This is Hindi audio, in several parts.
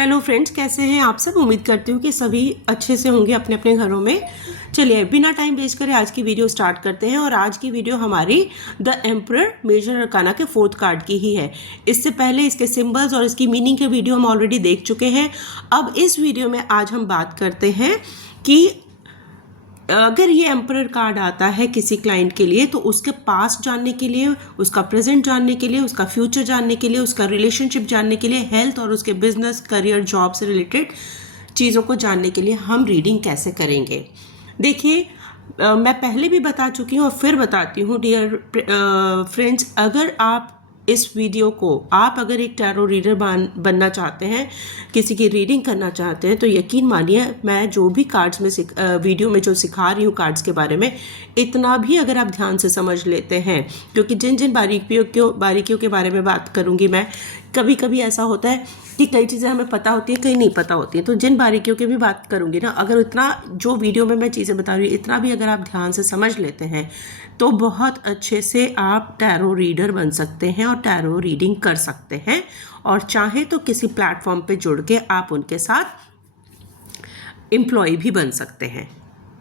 हेलो फ्रेंड्स, कैसे हैं आप सब। उम्मीद करती हूँ कि सभी अच्छे से होंगे अपने अपने घरों में। चलिए बिना टाइम वेस्ट करे आज की वीडियो स्टार्ट करते हैं। और आज की वीडियो हमारी द एम्परर मेजर अरकाना के 4th कार्ड की ही है। इससे पहले इसके सिंबल्स और इसकी मीनिंग के वीडियो हम ऑलरेडी देख चुके हैं। अब इस वीडियो में आज हम बात करते हैं कि अगर ये एम्परर कार्ड आता है किसी क्लाइंट के लिए तो उसके पास्ट जानने के लिए, उसका प्रेजेंट जानने के लिए, उसका फ्यूचर जानने के लिए, उसका रिलेशनशिप जानने के लिए, हेल्थ और उसके बिजनेस करियर जॉब से रिलेटेड चीज़ों को जानने के लिए हम रीडिंग कैसे करेंगे। देखिए मैं पहले भी बता चुकी हूँ और फिर बताती हूँ डियर फ्रेंड्स, अगर आप इस वीडियो को आप अगर एक टैरो रीडर बनना चाहते हैं, किसी की रीडिंग करना चाहते हैं, तो यकीन मानिए मैं जो भी कार्ड्स में वीडियो में जो सिखा रही हूँ कार्ड्स के बारे में, इतना भी अगर आप ध्यान से समझ लेते हैं, क्योंकि जिन जिन बारीकियों के बारे में बात करूँगी मैं, कभी कभी ऐसा होता है कि कई चीज़ें हमें पता होती हैं, कई नहीं पता होती है। तो जिन बारीकियों की भी बात करूँगी ना, अगर इतना जो वीडियो में मैं चीज़ें बता रही हूँ इतना भी अगर आप ध्यान से समझ लेते हैं तो बहुत अच्छे से आप टैरो रीडर बन सकते हैं और टैरो रीडिंग कर सकते हैं। और चाहे तो किसी प्लेटफॉर्म पे जुड़ के आप उनके साथ एम्प्लॉय भी बन सकते हैं।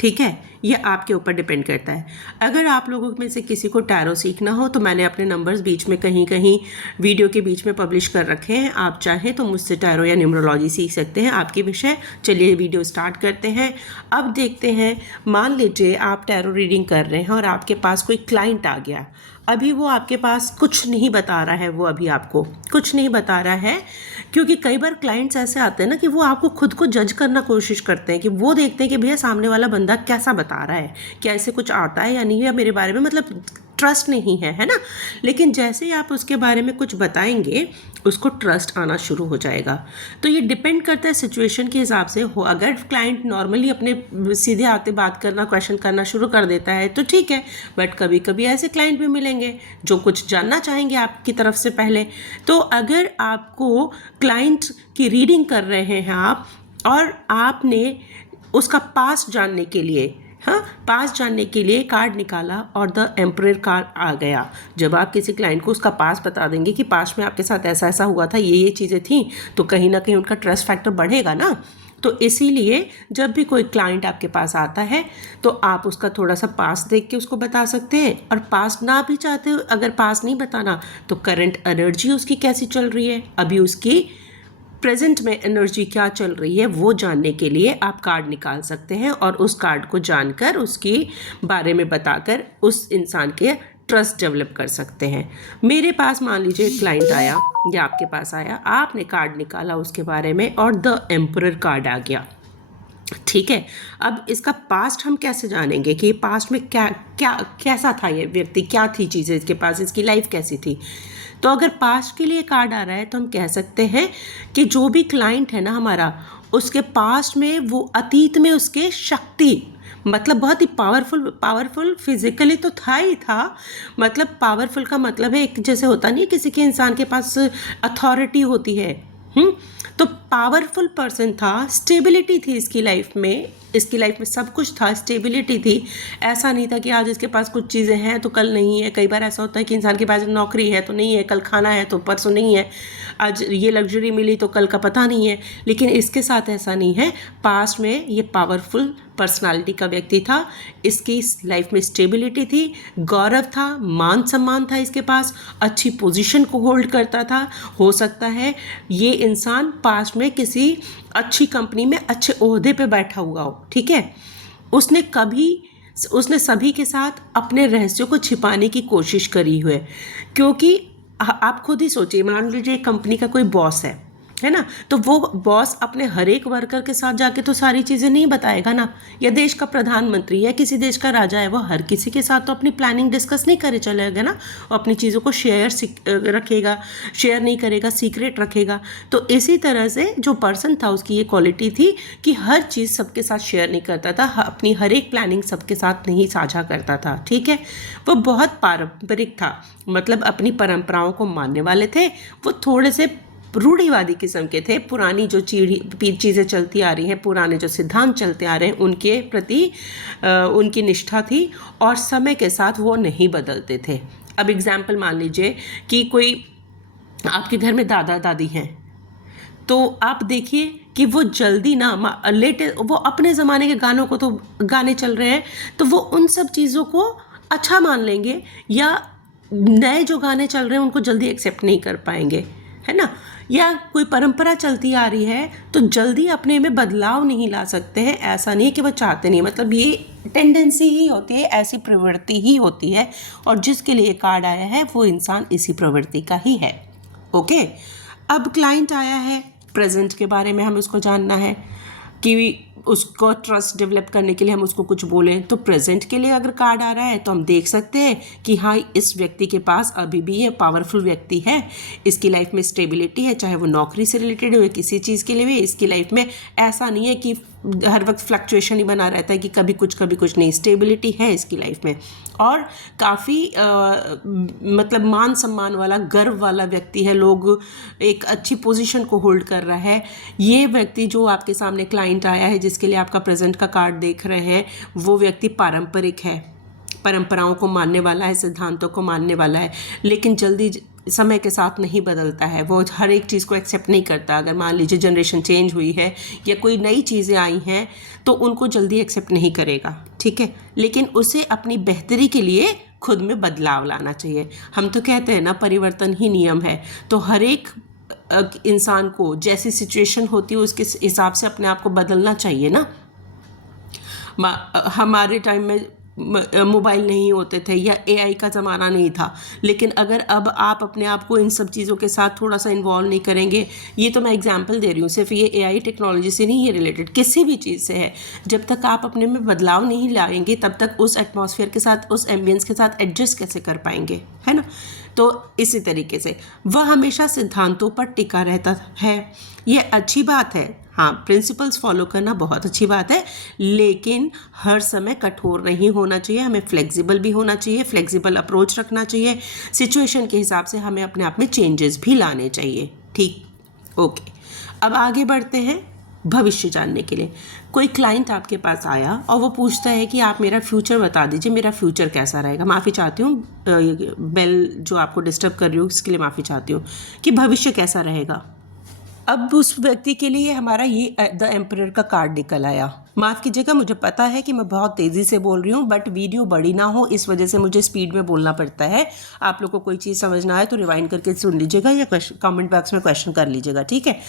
ठीक है, ये आपके ऊपर डिपेंड करता है। अगर आप लोगों में से किसी को टैरो सीखना हो तो मैंने अपने नंबर्स बीच में कहीं कहीं वीडियो के बीच में पब्लिश कर रखे हैं। आप चाहें तो मुझसे टैरो या न्यूमरोलॉजी सीख सकते हैं, आपके विषय। चलिए वीडियो स्टार्ट करते हैं। अब देखते हैं, मान लीजिए आप टैरो रीडिंग कर रहे हैं और आपके पास कोई क्लाइंट आ गया। अभी वो आपके पास कुछ नहीं बता रहा है, वो अभी आपको कुछ नहीं बता रहा है, क्योंकि कई बार क्लाइंट्स ऐसे आते हैं ना कि वो आपको खुद को जज करना कोशिश करते हैं, कि वो देखते हैं कि भैया सामने वाला बंदा कैसा बता रहा है, क्या ऐसे कुछ आता है या नहीं है मेरे बारे में, मतलब ट्रस्ट नहीं है ना। लेकिन जैसे ही आप उसके बारे में कुछ बताएंगे उसको ट्रस्ट आना शुरू हो जाएगा। तो ये डिपेंड करता है सिचुएशन के हिसाब से। हो अगर क्लाइंट नॉर्मली अपने सीधे आते बात करना, क्वेश्चन करना शुरू कर देता है तो ठीक है, बट कभी कभी ऐसे क्लाइंट भी मिलेंगे जो कुछ जानना चाहेंगे आपकी तरफ से पहले। तो अगर आपको क्लाइंट की रीडिंग कर रहे हैं आप और आपने उसका पास्ट जानने के लिए, पास्ट जानने के लिए कार्ड निकाला और द एम्परर कार्ड आ गया। जब आप किसी क्लाइंट को उसका पास्ट बता देंगे कि पास्ट में आपके साथ ऐसा ऐसा हुआ था, ये चीज़ें थी, तो कहीं ना कहीं उनका ट्रस्ट फैक्टर बढ़ेगा ना। तो इसीलिए जब भी कोई क्लाइंट आपके पास आता है तो आप उसका थोड़ा सा पास्ट देख के उसको बता सकते हैं। और पास्ट ना भी चाहते हो, अगर पास्ट नहीं बताना, तो करंट एनर्जी उसकी कैसी चल रही है, अभी उसकी प्रेजेंट में एनर्जी क्या चल रही है, वो जानने के लिए आप कार्ड निकाल सकते हैं। और उस कार्ड को जानकर उसके बारे में बताकर उस इंसान के ट्रस्ट डेवलप कर सकते हैं। मेरे पास मान लीजिए क्लाइंट आया या आपके पास आया, आपने कार्ड निकाला उसके बारे में और द एम्परर कार्ड आ गया। ठीक है, अब इसका पास्ट हम कैसे जानेंगे कि पास्ट में क्या क्या कैसा था ये व्यक्ति, क्या थी चीज़ें इसके पास, इसकी लाइफ कैसी थी। तो अगर पास्ट के लिए कार्ड आ रहा है तो हम कह सकते हैं कि जो भी क्लाइंट है ना हमारा, उसके पास्ट में वो अतीत में उसके शक्ति, मतलब बहुत ही पावरफुल फिजिकली तो था ही था। मतलब पावरफुल का मतलब है एक जैसे होता नहीं है किसी के इंसान के पास अथॉरिटी होती है, तो पावरफुल पर्सन था, स्टेबिलिटी थी इसकी लाइफ में, इसकी लाइफ में सब कुछ था, स्टेबिलिटी थी। ऐसा नहीं था कि आज इसके पास कुछ चीज़ें हैं तो कल नहीं है। कई बार ऐसा होता है कि इंसान के पास नौकरी है तो नहीं है, कल खाना है तो परसों नहीं है, आज ये लग्जरी मिली तो कल का पता नहीं है। लेकिन इसके साथ ऐसा नहीं है। पास्ट में ये पावरफुल पर्सनालिटी का व्यक्ति था, इसकी लाइफ में स्टेबिलिटी थी, गौरव था, मान सम्मान था इसके पास, अच्छी पोजीशन को होल्ड करता था। हो सकता है ये इंसान पास्ट में किसी अच्छी कंपनी में अच्छे ओहदे पे बैठा हुआ हो। ठीक है, उसने सभी के साथ अपने रहस्यों को छिपाने की कोशिश करी हुई है। क्योंकि आप खुद ही सोचिए, मान लीजिए कंपनी का कोई बॉस है ना, तो वो बॉस अपने हर एक वर्कर के साथ जाके तो सारी चीज़ें नहीं बताएगा ना। या देश का प्रधानमंत्री है, किसी देश का राजा है, वो हर किसी के साथ तो अपनी प्लानिंग डिस्कस नहीं करे चलेगा ना। वो अपनी चीज़ों को रखेगा, शेयर नहीं करेगा, सीक्रेट रखेगा। तो इसी तरह से जो पर्सन था उसकी ये क्वालिटी थी कि हर चीज़ सबके साथ शेयर नहीं करता था, अपनी हर एक प्लानिंग सबके साथ नहीं साझा करता था। ठीक है, वो बहुत पारंपरिक था, मतलब अपनी परंपराओं को मानने वाले थे। वो थोड़े से रूढ़िवादी किस्म के थे। पुरानी जो चीज़ें चलती आ रही हैं, पुराने जो सिद्धांत चलते आ रहे हैं, उनके प्रति उनकी निष्ठा थी और समय के साथ वो नहीं बदलते थे। अब एग्जाम्पल मान लीजिए कि कोई आपके घर में दादा दादी हैं, तो आप देखिए कि वो जल्दी ना लेटेस्ट, वो अपने ज़माने के गानों को तो गाने चल रहे हैं तो वो उन सब चीज़ों को अच्छा मान लेंगे, या नए जो गाने चल रहे हैं उनको जल्दी एक्सेप्ट नहीं कर पाएंगे, है ना। या कोई परंपरा चलती आ रही है तो जल्दी अपने में बदलाव नहीं ला सकते हैं। ऐसा नहीं है कि वो चाहते नहीं, मतलब ये टेंडेंसी ही होती है, ऐसी प्रवृत्ति ही होती है, और जिसके लिए कार्ड आया है वो इंसान इसी प्रवृत्ति का ही है। ओके, अब क्लाइंट आया है, प्रेजेंट के बारे में हम उसको जानना है कि उसको ट्रस्ट डेवलप करने के लिए हम उसको कुछ बोलें। तो प्रेजेंट के लिए अगर कार्ड आ रहा है तो हम देख सकते हैं कि हाँ, इस व्यक्ति के पास अभी भी ये पावरफुल व्यक्ति है, इसकी लाइफ में स्टेबिलिटी है, चाहे वो नौकरी से रिलेटेड हो या किसी चीज़ के लिए भी। इसकी लाइफ में ऐसा नहीं है कि हर वक्त फ्लक्चुएशन ही बना रहता है कि कभी कुछ नहीं, स्टेबिलिटी है इसकी लाइफ में। और काफ़ी मतलब मान सम्मान वाला, गर्व वाला व्यक्ति है, लोग एक अच्छी पोजीशन को होल्ड कर रहा है। ये व्यक्ति जो आपके सामने क्लाइंट आया है, जिसके लिए आपका प्रेजेंट का कार्ड देख रहे हैं, वो व्यक्ति पारंपरिक है, परंपराओं को मानने वाला है, सिद्धांतों को मानने वाला है, लेकिन जल्दी समय के साथ नहीं बदलता है। वो हर एक चीज़ को एक्सेप्ट नहीं करता। अगर मान लीजिए जनरेशन चेंज हुई है या कोई नई चीज़ें आई हैं तो उनको जल्दी एक्सेप्ट नहीं करेगा, ठीक है। लेकिन उसे अपनी बेहतरी के लिए खुद में बदलाव लाना चाहिए। हम तो कहते हैं ना, परिवर्तन ही नियम है। तो हर एक इंसान को जैसी सिचुएशन होती है उसके हिसाब से अपने आप को बदलना चाहिए ना। हमारे टाइम में मोबाइल नहीं होते थे या एआई का ज़माना नहीं था, लेकिन अगर अब आप अपने आप को इन सब चीज़ों के साथ थोड़ा सा इन्वॉल्व नहीं करेंगे, ये तो मैं एग्जांपल दे रही हूँ, सिर्फ ये एआई टेक्नोलॉजी से नहीं, ये रिलेटेड किसी भी चीज़ से है। जब तक आप अपने में बदलाव नहीं लाएंगे तब तक उस एटमॉस्फेयर के साथ, उस एम्बियंस के साथ एडजस्ट कैसे कर पाएंगे, है ना। तो इसी तरीके से वह हमेशा सिद्धांतों पर टिका रहता है। ये अच्छी बात है, हाँ, प्रिंसिपल्स फॉलो करना बहुत अच्छी बात है, लेकिन हर समय कठोर नहीं होना चाहिए। हमें फ्लेक्सिबल भी होना चाहिए, फ्लेक्सिबल अप्रोच रखना चाहिए। सिचुएशन के हिसाब से हमें अपने आप में चेंजेस भी लाने चाहिए, ठीक। ओके, अब आगे बढ़ते हैं भविष्य जानने के लिए। कोई क्लाइंट आपके पास आया और वो पूछता है कि आप मेरा फ्यूचर बता दीजिए, मेरा फ्यूचर कैसा रहेगा। माफ़ी चाहती हूँ, बेल जो आपको डिस्टर्ब कर रही हूँ इसके लिए माफ़ी चाहती हूँ, कि भविष्य कैसा रहेगा। अब उस व्यक्ति के लिए हमारा ये द एम्परर का कार्ड निकल आया। माफ़ कीजिएगा, मुझे पता है कि मैं बहुत तेज़ी से बोल रही हूँ, बट वीडियो बड़ी ना हो इस वजह से मुझे स्पीड में बोलना पड़ता है। आप लोग को कोई चीज़ समझ ना आए तो रिवाइंड करके सुन लीजिएगा या कमेंट बॉक्स में क्वेश्चन कर लीजिएगा, ठीक है।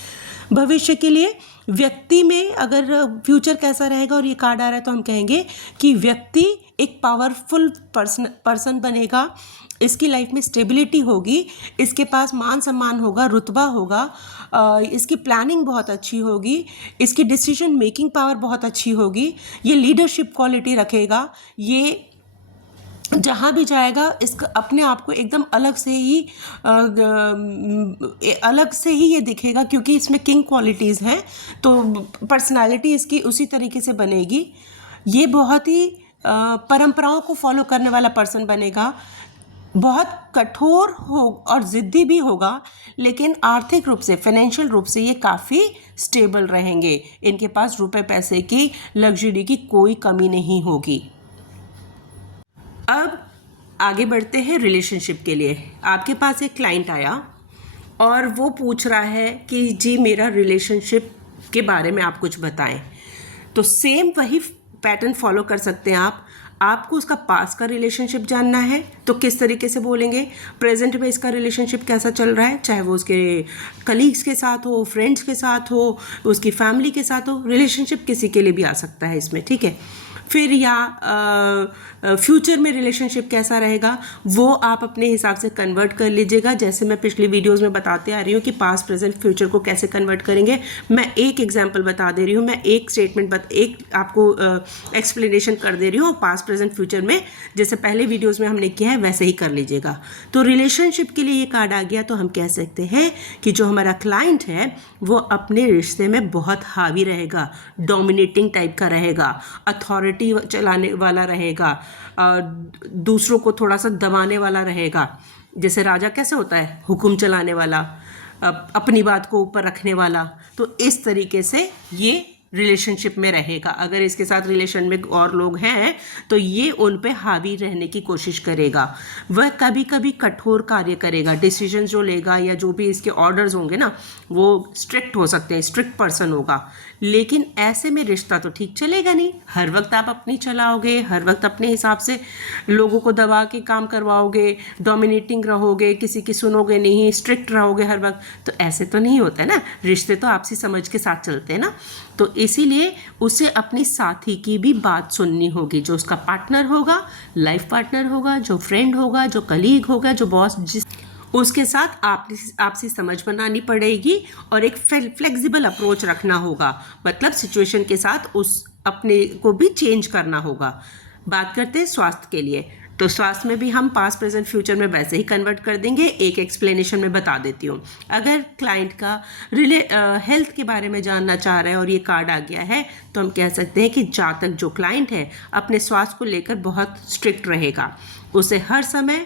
भविष्य के लिए व्यक्ति में अगर फ्यूचर कैसा रहेगा और ये कार्ड आ रहा है तो हम कहेंगे कि व्यक्ति एक पावरफुल पर्सन बनेगा, इसकी लाइफ में स्टेबिलिटी होगी, इसके पास मान सम्मान होगा, रुतबा होगा, इसकी प्लानिंग बहुत अच्छी होगी, इसकी डिसीजन मेकिंग पावर बहुत अच्छी होगी, ये लीडरशिप क्वालिटी रखेगा, ये जहाँ भी जाएगा इसका अपने आप को एकदम अलग से ही ये दिखेगा, क्योंकि इसमें किंग क्वालिटीज़ हैं, तो पर्सनालिटी इसकी उसी तरीके से बनेगी। ये बहुत ही परंपराओं को फॉलो करने वाला पर्सन बनेगा, बहुत कठोर हो और ज़िद्दी भी होगा, लेकिन आर्थिक रूप से, फाइनेंशियल रूप से ये काफ़ी स्टेबल रहेंगे। इनके पास रुपए पैसे की, लग्जरी की कोई कमी नहीं होगी। अब आगे बढ़ते हैं रिलेशनशिप के लिए। आपके पास एक क्लाइंट आया और वो पूछ रहा है कि जी मेरा रिलेशनशिप के बारे में आप कुछ बताएं। तो सेम वही पैटर्न फॉलो कर सकते हैं आप। आपको उसका पास्ट का रिलेशनशिप जानना है तो किस तरीके से बोलेंगे, प्रेजेंट में इसका रिलेशनशिप कैसा चल रहा है, चाहे वो उसके कलीग्स के साथ हो, फ्रेंड्स के साथ हो, उसकी फैमिली के साथ हो, रिलेशनशिप किसी के लिए भी आ सकता है इसमें, ठीक है। फिर या फ्यूचर में रिलेशनशिप कैसा रहेगा वो आप अपने हिसाब से कन्वर्ट कर लीजिएगा। जैसे मैं पिछली वीडियोस में बताते आ रही हूँ कि पास्ट प्रेजेंट फ्यूचर को कैसे कन्वर्ट करेंगे, मैं एक एग्जांपल बता दे रही हूँ, मैं एक स्टेटमेंट एक आपको एक्सप्लेनेशन कर दे रही हूँ। पास्ट प्रेजेंट फ्यूचर में जैसे पहले वीडियोज़ में हमने किया है वैसे ही कर लीजिएगा। तो रिलेशनशिप के लिए ये कार्ड आ गया तो हम कह सकते हैं कि जो हमारा क्लाइंट है वो अपने रिश्ते में बहुत हावी रहेगा, डोमिनेटिंग टाइप का रहेगा, अथॉरिटी चलाने वाला रहेगा, दूसरों को थोड़ा सा दबाने वाला रहेगा। जैसे राजा कैसे होता है, हुक्म चलाने वाला, अपनी बात को ऊपर रखने वाला। तो इस तरीके से ये रिलेशनशिप में रहेगा। अगर इसके साथ रिलेशन में और लोग हैं तो ये उन पे हावी रहने की कोशिश करेगा। वह कभी कभी कठोर कार्य करेगा, डिसीजन जो लेगा या जो भी इसके ऑर्डर्स होंगे ना वो स्ट्रिक्ट हो सकते हैं, स्ट्रिक्ट पर्सन होगा। लेकिन ऐसे में रिश्ता तो ठीक चलेगा नहीं। हर वक्त आप अपनी चलाओगे, हर वक्त अपने हिसाब से लोगों को दबा के काम करवाओगे, डोमिनेटिंग रहोगे, किसी की सुनोगे नहीं, स्ट्रिक्ट रहोगे हर वक्त, तो ऐसे तो नहीं होता है ना। रिश्ते तो आपसी समझ के साथ चलते हैं ना। तो इसीलिए उसे अपनी साथी की भी बात सुननी होगी, जो उसका पार्टनर होगा, लाइफ पार्टनर होगा, जो फ्रेंड होगा, जो कलीग होगा, जो बॉस, जिस उसके साथ आपसी समझ बनानी पड़ेगी और एक फ्लेक्सिबल अप्रोच रखना होगा। मतलब सिचुएशन के साथ उस अपने को भी चेंज करना होगा। बात करते हैं स्वास्थ्य के लिए। तो स्वास्थ्य में भी हम पास्ट प्रेजेंट फ्यूचर में वैसे ही कन्वर्ट कर देंगे। एक एक्सप्लेनेशन में बता देती हूँ। अगर क्लाइंट का हेल्थ के बारे में जानना चाह रहा है और ये कार्ड आ गया है तो हम कह सकते हैं कि जातक जो क्लाइंट है अपने स्वास्थ्य को लेकर बहुत स्ट्रिक्ट रहेगा। उसे हर समय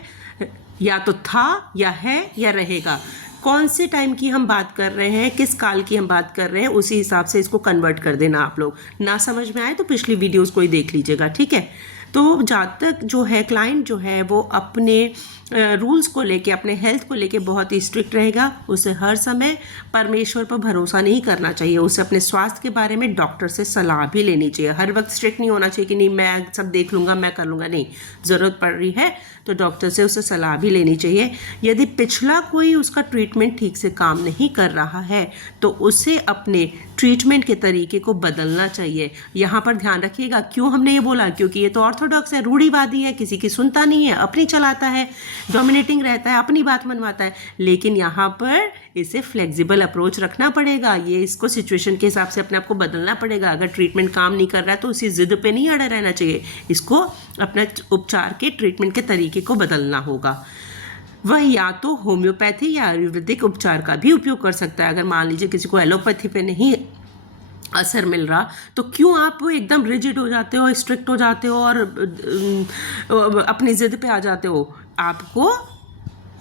या तो था या है या रहेगा। कौन से टाइम की हम बात कर रहे हैं, किस काल की हम बात कर रहे हैं, उसी हिसाब से इसको कन्वर्ट कर देना। आप लोग ना समझ में आए तो पिछली वीडियोस को ही देख लीजिएगा, ठीक है। तो जातक जो है, क्लाइंट जो है, वो अपने रूल्स को लेके, अपने हेल्थ को लेके बहुत ही स्ट्रिक्ट रहेगा। उसे हर समय परमेश्वर पर भरोसा नहीं करना चाहिए। उसे अपने स्वास्थ्य के बारे में डॉक्टर से सलाह भी लेनी चाहिए। हर वक्त स्ट्रिक्ट नहीं होना चाहिए कि नहीं मैं सब देख लूँगा, मैं कर लूँगा। नहीं, ज़रूरत पड़ रही है तो डॉक्टर से उसे सलाह भी लेनी चाहिए। यदि पिछला कोई उसका ट्रीटमेंट ठीक से काम नहीं कर रहा है तो उसे अपने ट्रीटमेंट के तरीके को बदलना चाहिए। यहाँ पर ध्यान रखिएगा, क्यों हमने ये बोला, क्योंकि ये तो ऑर्थोडॉक्स है, रूढ़िवादी है, किसी की सुनता नहीं है, अपनी चलाता है, डोमिनेटिंग रहता है, अपनी बात मनवाता है। लेकिन यहाँ पर इसे फ्लेक्सिबल अप्रोच रखना पड़ेगा। ये इसको सिचुएशन के हिसाब से अपने आप को बदलना पड़ेगा। अगर ट्रीटमेंट काम नहीं कर रहा है तो उसी जिद पे नहीं अड़ा रहना चाहिए। इसको अपना उपचार के ट्रीटमेंट के तरीके को बदलना होगा। वह या तो होम्योपैथी या आयुर्वेदिक उपचार का भी उपयोग कर सकता है। अगर मान लीजिए किसी को एलोपैथी पे नहीं असर मिल रहा तो क्यों आप एकदम रिजिड हो जाते हो, स्ट्रिक्ट हो जाते हो और अपनी जिद पे आ जाते हो। आपको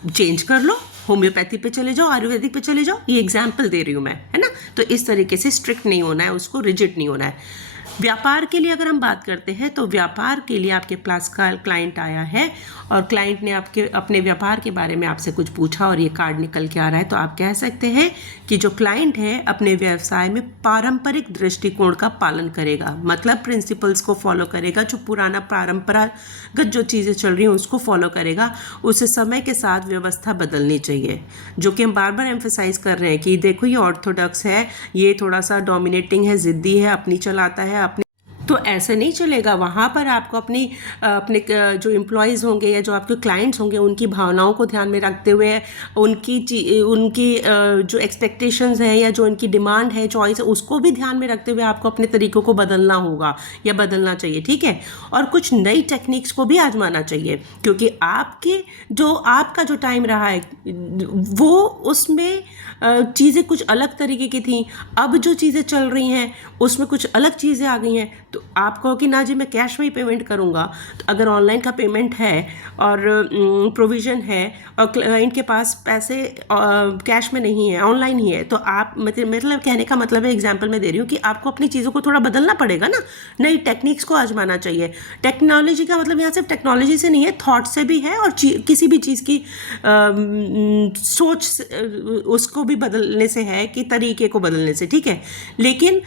चेंज कर लो, होम्योपैथी पे चले जाओ, आयुर्वेदिक पे चले जाओ। ये एग्जाम्पल दे रही हूँ मैं, है ना। तो इस तरीके से स्ट्रिक्ट नहीं होना है, उसको रिजिड नहीं होना है। व्यापार के लिए अगर हम बात करते हैं तो व्यापार के लिए आपके पास का क्लाइंट आया है और क्लाइंट ने आपके अपने व्यापार के बारे में आपसे कुछ पूछा और ये कार्ड निकल के आ रहा है, तो आप कह सकते हैं कि जो क्लाइंट है अपने व्यवसाय में पारंपरिक दृष्टिकोण का पालन करेगा। मतलब प्रिंसिपल्स को फॉलो करेगा, जो पुराना परंपरागत जो चीज़ें चल रही हैं उसको फॉलो करेगा। उसे समय के साथ व्यवस्था बदलनी चाहिए, जो कि हम बार बार एम्फेसाइज कर रहे हैं कि देखो ये ऑर्थोडॉक्स है, ये थोड़ा सा डोमिनेटिंग है, ज़िद्दी है, अपनी चलाता है, तो ऐसे नहीं चलेगा। वहाँ पर आपको अपने जो एम्प्लॉयज़ होंगे या जो आपके क्लाइंट्स होंगे उनकी भावनाओं को ध्यान में रखते हुए, उनकी जो एक्सपेक्टेशंस है या जो उनकी डिमांड है, चॉइस है, उसको भी ध्यान में रखते हुए आपको अपने तरीक़ों को बदलना होगा या बदलना चाहिए, ठीक है। और कुछ नई टेक्निक्स को भी आजमाना चाहिए, क्योंकि आपका जो टाइम रहा है वो उसमें चीज़ें कुछ अलग तरीके की थी। अब जो चीज़ें चल रही हैं उसमें कुछ अलग चीज़ें आ गई हैं। तो आप कहो कि ना जी मैं कैश में ही पेमेंट करूँगा, तो अगर ऑनलाइन का पेमेंट है और प्रोविज़न है और क्लाइंट के पास पैसे कैश में नहीं है, ऑनलाइन ही है, तो आप मतलब कहने का मतलब है, एग्जांपल मैं दे रही हूँ कि आपको अपनी चीज़ों को थोड़ा बदलना पड़ेगा ना। नई टेक्निक्स को आजमाना चाहिए। टेक्नोलॉजी का मतलब यहाँ सिर्फ टेक्नोलॉजी से नहीं है, थॉट से भी है और किसी भी चीज़ की सोच उसको भी बदलने से है, कि तरीके को बदलने से, ठीक है। लेकिन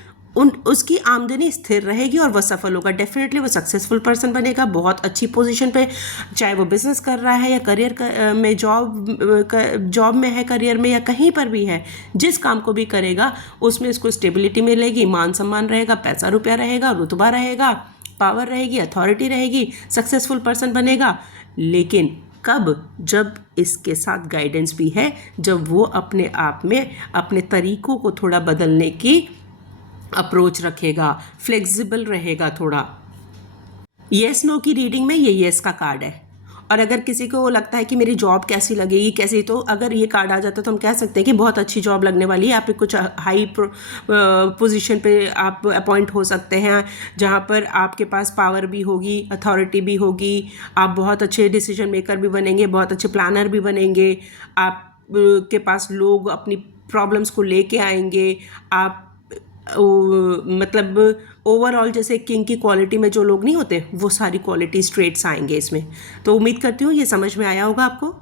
उसकी आमदनी स्थिर रहेगी और वह सफल होगा। डेफिनेटली वो सक्सेसफुल पर्सन बनेगा, बहुत अच्छी पोजीशन पे, चाहे वो बिजनेस कर रहा है या करियर में जॉब में है, करियर में या कहीं पर भी है, जिस काम को भी करेगा उसमें उसको स्टेबिलिटी मिलेगी, मान सम्मान रहेगा, पैसा रुपया रहेगा, रुतबा रहेगा, पावर रहेगी, अथॉरिटी रहेगी, सक्सेसफुल पर्सन बनेगा। लेकिन कब? जब इसके साथ गाइडेंस भी है, जब वो अपने आप में अपने तरीकों को थोड़ा बदलने की अप्रोच रखेगा, फ्लेक्सिबल रहेगा थोड़ा। येस नो की रीडिंग में ये येस का कार्ड है। और अगर किसी को लगता है कि मेरी जॉब कैसी लगेगी, कैसी, तो अगर ये कार्ड आ जाता है तो हम कह सकते हैं कि बहुत अच्छी जॉब लगने वाली है। आप कुछ हाई पोजीशन पे आप अपॉइंट हो सकते हैं, जहाँ पर आपके पास पावर भी होगी, अथॉरिटी भी होगी, आप बहुत अच्छे डिसीजन मेकर भी बनेंगे, बहुत अच्छे प्लानर भी बनेंगे, आप के पास लोग अपनी प्रॉब्लम्स को लेके आएंगे, आप मतलब ओवरऑल जैसे किंग की क्वालिटी में जो लोग नहीं होते वो सारी क्वालिटी ट्रेट्स आएंगे इसमें। तो उम्मीद करती हूँ ये समझ में आया होगा आपको।